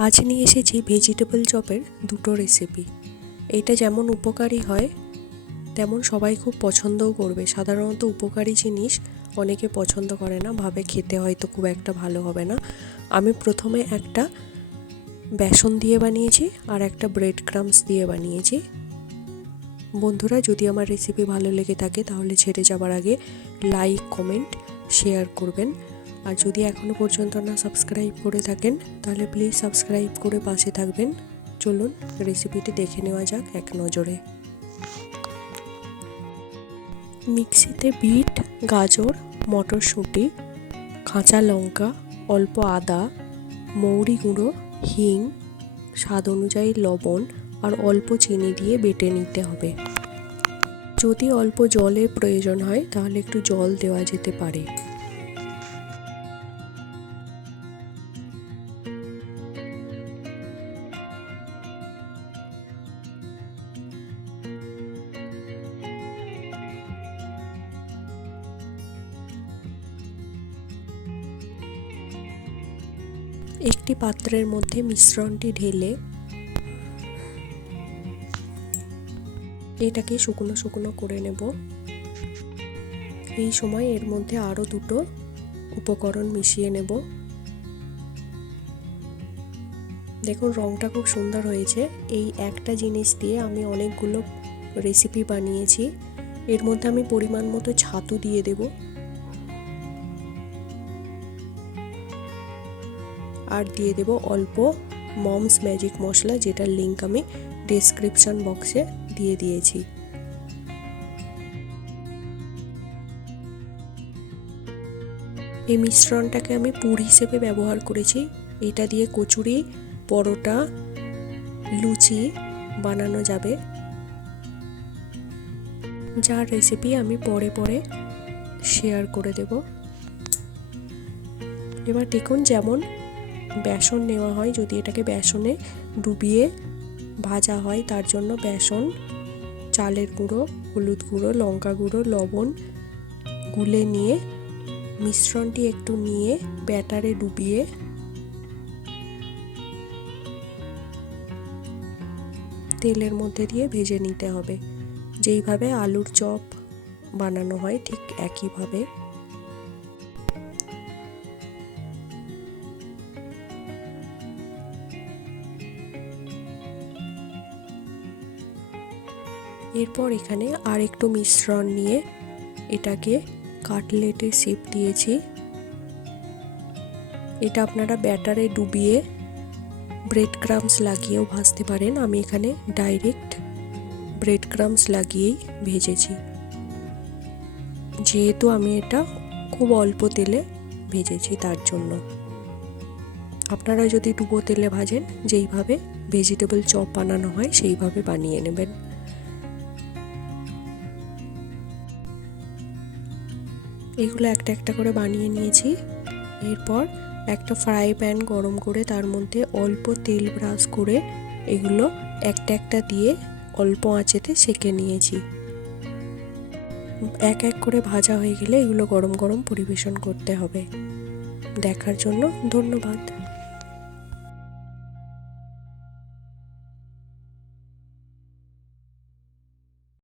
আজ নিয়ে এসেছি ভেজিটেবল চপের দুটো রেসিপি। এটা যেমন উপকারী হয় তেমন সবাই খুব পছন্দও করবে। সাধারণত উপকারী জিনিস অনেকে পছন্দ করে না, ভাবে খেতে হয়তো খুব একটা ভালো হবে না। আমি প্রথমে একটা বেসন দিয়ে বানিয়েছি আর একটা ব্রেড ক্রাম্বস দিয়ে বানিয়েছি। বন্ধুরা, যদি আমার রেসিপি ভালো লেগে থাকে তাহলে ছেড়ে যাবার আগে লাইক, কমেন্ট, শেয়ার করবেন। আর যদি এখনও পর্যন্ত না সাবস্ক্রাইব করে থাকেন তাহলে প্লিজ সাবস্ক্রাইব করে পাশে থাকবেন। চলুন রেসিপিটি দেখে নেওয়া যাক এক নজরে। মিক্সিতে বিট, গাজর, মটরশুঁটি, কাঁচা লঙ্কা, অল্প আদা, মৌরি গুঁড়ো, হিং, স্বাদ অনুযায়ী লবণ আর অল্প চিনি দিয়ে বেটে নিতে হবে। যদি অল্প জলের প্রয়োজন হয় তাহলে একটু জল দেওয়া যেতে পারে। একটি পাত্রের মধ্যে মিশ্রণটি ঢেলে এটাকে শুকনো শুকনো করে নেব। এই সময় এর মধ্যে আরও দুটো উপকরণ মিশিয়ে নেব। দেখুন রঙটা খুব সুন্দর হয়েছে। এই একটা জিনিস দিয়ে আমি অনেকগুলো রেসিপি বানিয়েছি। এর মধ্যে আমি পরিমাণ মতো ছাতু দিয়ে দেব আর দিয়ে দেব অল্প মমস ম্যাজিক মশলা, যেটার লিংক আমি ডেসক্রিপশন বক্সে দিয়ে দিয়েছি। এই মিশ্রণটাকে আমি পুর হিসেবে ব্যবহার করেছি। এটা দিয়ে কচুরি, পরোটা, লুচি বানানো যাবে, যার রেসিপি আমি পরে পরে শেয়ার করে দেব। এবার দেখুন যেমন বেসন নেওয়া হয়, যদি এটাকে বেসনে ডুবিয়ে ভাজা হয় তার জন্য বেসন, চালের গুঁড়ো, হলুদ গুঁড়ো, লঙ্কা গুঁড়ো, লবণ গুলে নিয়ে মিশ্রণটি একটু নিয়ে ব্যাটারে ডুবিয়ে তেলের মধ্যে দিয়ে ভেজে নিতে হবে। যেইভাবে আলুর চপ বানানো হয় ঠিক একইভাবে। এরপর এখানে আর একটু মিশ্রণ নিয়ে এটাকে কাটলেটের শেপ দিয়েছি। এটা আপনারা ব্যাটারে ডুবিয়ে ব্রেড ক্রাম্বস লাগিয়েও ভাজতে পারেন। আমি এখানে ডাইরেক্ট ব্রেড ক্রাম্বস লাগিয়েই ভেজেছি, যেহেতু আমি এটা খুব অল্প তেলে ভেজেছি তার জন্য। আপনারা যদি ডুবো তেলে ভাজেন, যেইভাবে ভেজিটেবল চপ বানানো হয় সেইভাবে বানিয়ে নেবেন। এগুলো একটা একটা করে বানিয়ে নিয়েছি। এরপর একটা ফ্রাই প্যান গরম করে তার মধ্যে অল্প তেল ব্রাশ করে এগুলো একটা একটা দিয়ে অল্প আঁচেতে সেঁকে নিয়েছি। এক এক করে ভাজা হয়ে গেলে এগুলো গরম গরম পরিবেশন করতে হবে। দেখার জন্য ধন্যবাদ।